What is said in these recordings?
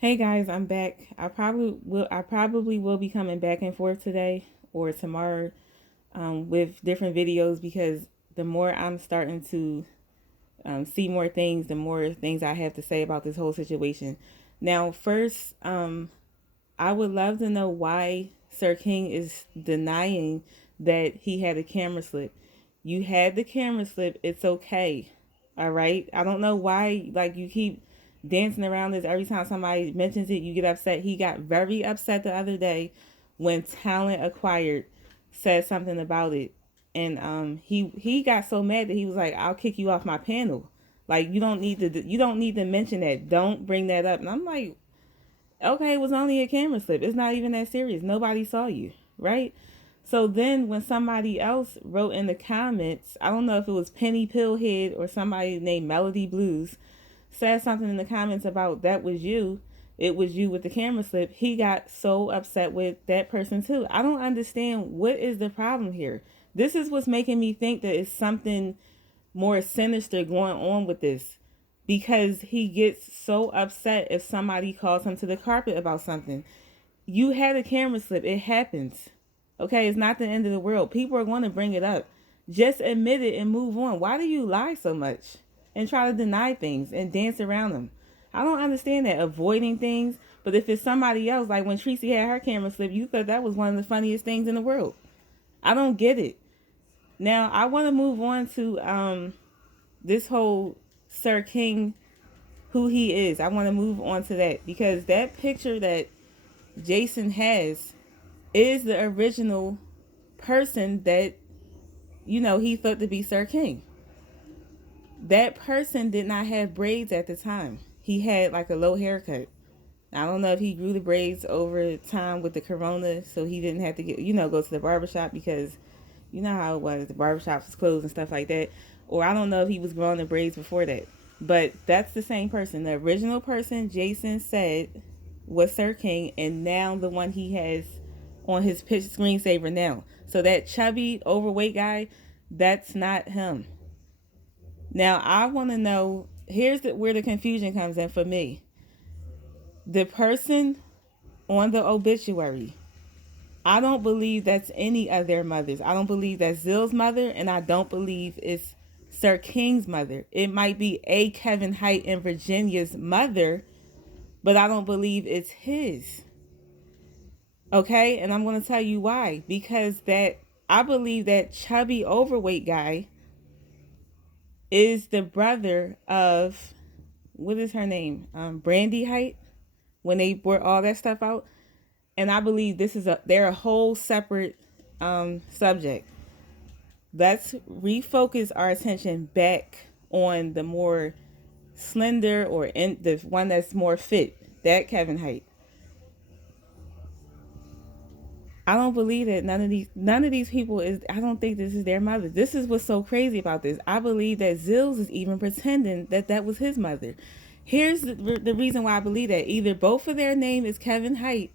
Hey guys, I'm back. I probably will be coming back and forth today or tomorrow with different videos because the more I'm starting to see more things, the more things I have to say about this whole situation. Now, first, I would love to know why Sir King is denying that he had a camera slip. You had the camera slip. It's okay. All right. I don't know why like you keep dancing around this every time somebody mentions it, you get upset. He got very upset the other day when Talent Acquired said something about it. And he got so mad that he was like, "I'll kick you off my panel." Like you don't need to mention that. Don't bring that up. And I'm like, okay, it was only a camera slip. It's not even that serious. Nobody saw you, right? So then when somebody else wrote in the comments, I don't know if it was Penny Pillhead or somebody named Melody Blues, said something in the comments about that was you. It was you with the camera slip. He got so upset with that person too. I don't understand what is the problem here. This is what's making me think that it's something more sinister going on with this because he gets so upset if somebody calls him to the carpet about something. You had a camera slip. It happens. Okay, it's not the end of the world. People are going to bring it up. Just admit it and move on. Why do you lie so much and try to deny things and dance around them? I don't understand that avoiding things. But if it's somebody else, like when Tracy had her camera slip, you thought that was one of the funniest things in the world. I don't get it. Now I want to move on to this whole Sir King, who he is. I want to move on to that because that picture that Jason has is the original person that he thought to be Sir King. That person did not have braids at the time. He had like a low haircut. I don't know if he grew the braids over time with the corona, so he didn't have to go to the barbershop because you know how it was, the barbershop was closed and stuff like that. Or I don't know if he was growing the braids before that. But that's the same person. The original person Jason said was Sir King, and now the one he has on his pitch screensaver now. So that chubby, overweight guy, that's not him. Now I want to know. Where the confusion comes in for me. The person on the obituary, I don't believe that's any of their mothers. I don't believe that's Zill's mother, and I don't believe it's Sir King's mother. It might be a Kevin Height and Virginia's mother, but I don't believe it's his. Okay, and I'm going to tell you why. Because that I believe that chubby overweight guy is the brother of what is her name? Brandy Height. When they brought all that stuff out, and I believe they're a whole separate subject. Let's refocus our attention back on the more slender or the one that's more fit. That Kevin Height. I don't believe that none of these people is. I don't think this is their mother. This is what's so crazy about this. I believe that Zills is even pretending that that was his mother. Here's the reason why I believe that. Either both of their name is Kevin Height,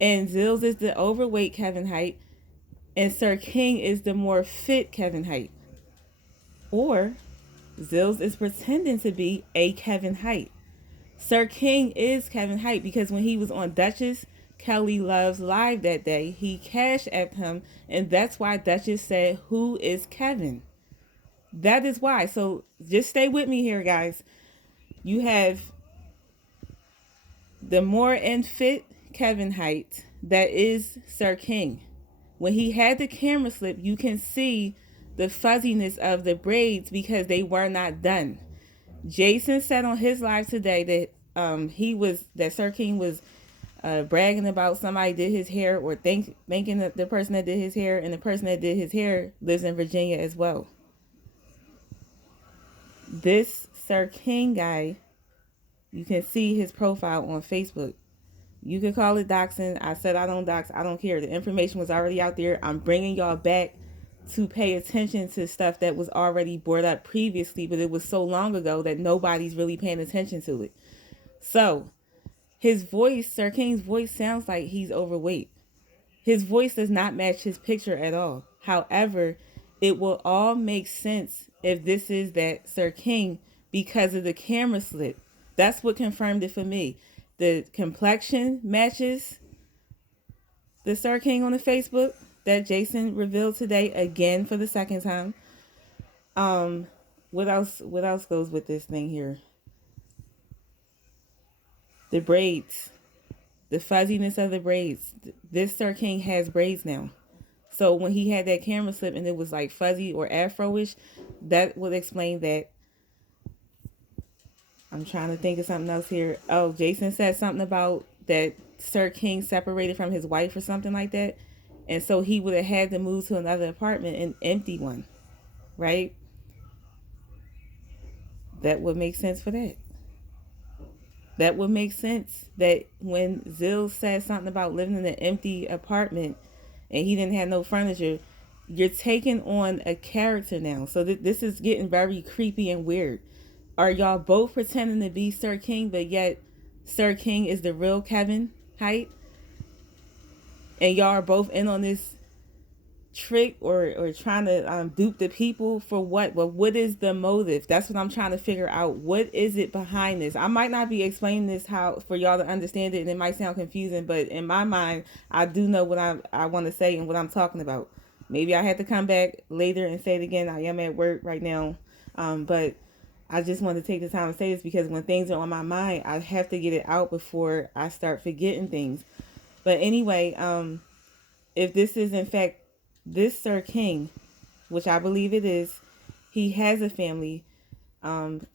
and Zills is the overweight Kevin Height, and Sir King is the more fit Kevin Height. Or Zills is pretending to be a Kevin Height. Sir King is Kevin Height because when he was on Duchess Kelly Love's live that day, he cashed at him, and that's why Duchess said, "Who is Kevin?" That is why. So just stay with me here, guys. You have the more unfit Kevin Height that is Sir King. When he had the camera slip, you can see the fuzziness of the braids because they were not done. Jason said on his live today that Sir King was bragging about somebody did his hair or thanking the person that did his hair, and the person that did his hair lives in Virginia as well. This Sir King guy, you can see his profile on Facebook. You can call it doxing. I said I don't dox. I don't care. The information was already out there. I'm bringing y'all back to pay attention to stuff that was already brought up previously, but it was so long ago that nobody's really paying attention to it. So, his voice, Sir King's voice, sounds like he's overweight. His voice does not match his picture at all. However, it will all make sense if this is that Sir King because of the camera slip. That's what confirmed it for me. The complexion matches the Sir King on the Facebook that Jason revealed today again for the second time. What else? What else goes with this thing here? The braids, the fuzziness of the braids. This Sir King has braids now. So when he had that camera slip and it was like fuzzy or afro-ish, that would explain that. I'm trying to think of something else here. Oh, Jason said something about that Sir King separated from his wife or something like that. And so he would have had to move to another apartment and empty one, right? That would make sense for that. That would make sense that when Zill said something about living in an empty apartment and he didn't have no furniture, you're taking on a character now. So this is getting very creepy and weird. Are y'all both pretending to be Sir King, but yet Sir King is the real Kevin Hite? And y'all are both in on this trick or trying to dupe the people for what? Well, what is the motive? That's what I'm trying to figure out. What is it behind this? I might not be explaining this how for y'all to understand it, and it might sound confusing, but in my mind, I do know what I want to say and what I'm talking about. Maybe I had to come back later and say it again. I am at work right now, but I just want to take the time to say this because when things are on my mind, I have to get it out before I start forgetting things. But anyway, if this is in fact this Sir King, which I believe it is, he has a family, and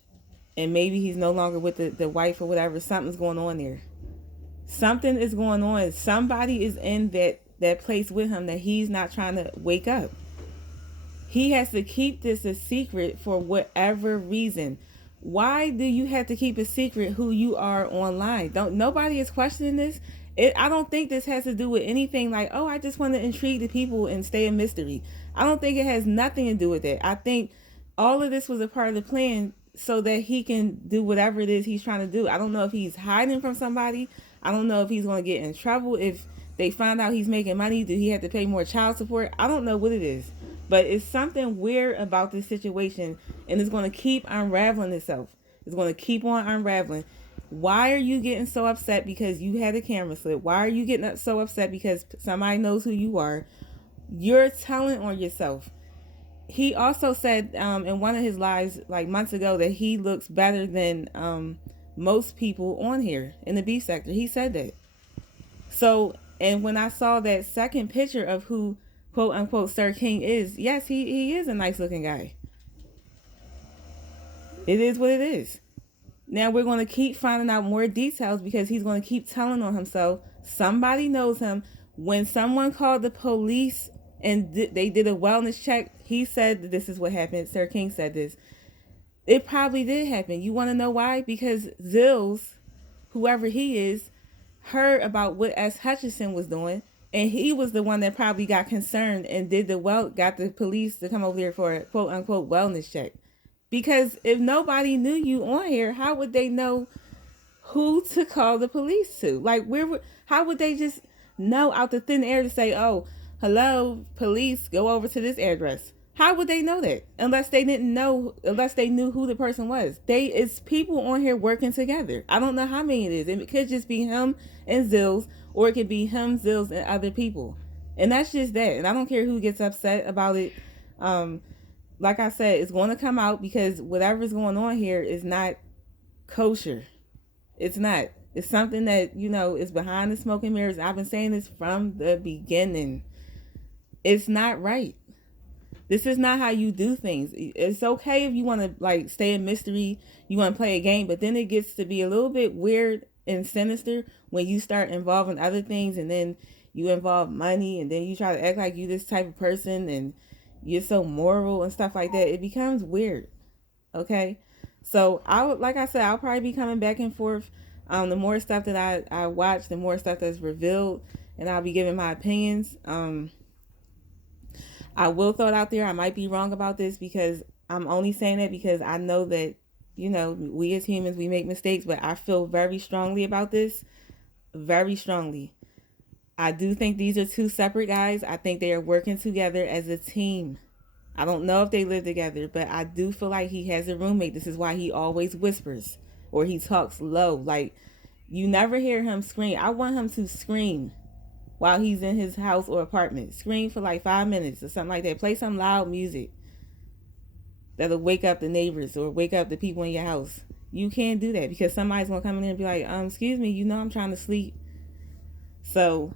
maybe he's no longer with the wife or whatever. Something's going on there. Something is going on. Somebody is in that place with him that he's not trying to wake up. He has to keep this a secret for whatever reason. Why do you have to keep a secret who you are online? Nobody is questioning this. I don't think this has to do with anything like, oh, I just want to intrigue the people and stay a mystery. I don't think it has nothing to do with that. I think all of this was a part of the plan so that he can do whatever it is he's trying to do. I don't know if he's hiding from somebody. I don't know if he's going to get in trouble. If they find out he's making money, do he have to pay more child support? I don't know what it is. But it's something weird about this situation, and it's going to keep unraveling itself. It's going to keep on unraveling. Why are you getting so upset because you had a camera slip? Why are you getting so upset because somebody knows who you are? You're telling on yourself. He also said in one of his lives like months ago that he looks better than most people on here in the B sector. He said that. So, and when I saw that second picture of who quote unquote Sir King is, yes, he is a nice looking guy. It is what it is. Now we're going to keep finding out more details because he's going to keep telling on himself. Somebody knows him. When someone called the police and they did a wellness check, he said that this is what happened. Sir King said this. It probably did happen. You want to know why? Because Zills, whoever he is, heard about what S. Hutchinson was doing, and he was the one that probably got concerned and got the police to come over there for a quote unquote wellness check. Because if nobody knew you on here, how would they know who to call the police to? Like, how would they just know out the thin air to say, oh, hello, police, go over to this address? How would they know that? Unless they knew who the person was. It's people on here working together. I don't know how many it is. It could just be him and Zills, or it could be him, Zills, and other people. And that's just that. And I don't care who gets upset about it. Like I said, it's going to come out because whatever's going on here is not kosher. It's not. It's something that, is behind the smoke and mirrors. I've been saying this from the beginning. It's not right. This is not how you do things. It's okay if you want to stay in mystery, you want to play a game, but then it gets to be a little bit weird and sinister when you start involving other things, and then you involve money, and then you try to act like you this type of person and you're so moral and stuff like that. It becomes weird. Okay. So like I said, I'll probably be coming back and forth. The more stuff that I watch, the more stuff that's revealed, and I'll be giving my opinions. I will throw it out there. I might be wrong about this because I'm only saying that because I know that, we as humans, we make mistakes, but I feel very strongly about this. Very strongly. I do think these are two separate guys. I think they are working together as a team. I don't know if they live together, but I do feel like he has a roommate. This is why he always whispers or he talks low. Like, You never hear him scream. I want him to scream while he's in his house or apartment. Scream for like 5 minutes or something like that. Play some loud music that'll wake up the neighbors or wake up the people in your house. You can't do that because somebody's gonna come in there and be like, excuse me, you know I'm trying to sleep. So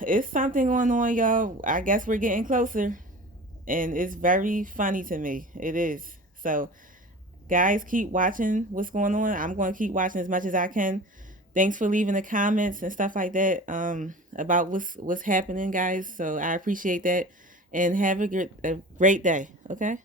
it's something going on, y'all. I guess we're getting closer. And it's very funny to me. It is. So guys, keep watching what's going on. I'm going to keep watching as much as I can. Thanks for leaving the comments and stuff like that about what's happening, guys. So I appreciate that, and have a great day. Okay.